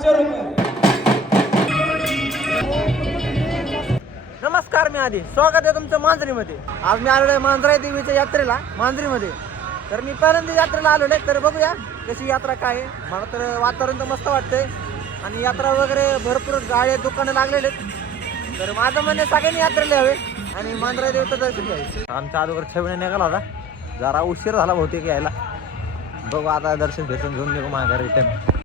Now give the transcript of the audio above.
₹500. नमस्कार, मी आधी स्वागत आहे तुमचं मांजरीमध्ये. आज मी आलेलो आहे मांजरा देवीच्या यात्रेला मांजरीमध्ये. तर मी पहिल्यांदा यात्रेला आलेलो आहे. तर बघूया कशी यात्रा काय आहे. मला तर वातावरण तर मस्त वाटतंय आणि यात्रा वगैरे भरपूर गाड्या दुकानं लागलेले आहेत. तर माझं म्हणणं सगळ्यांनी यात्रेला यावे आणि मांजरा देवीचं दर्शन घ्यावे. आमच्या अगोदर छबिने निघाला होता, जरा उशीर झाला बहुतेक यायला. बघू आता दर्शन भेटून घेऊन निघू माघारी रिटर्न.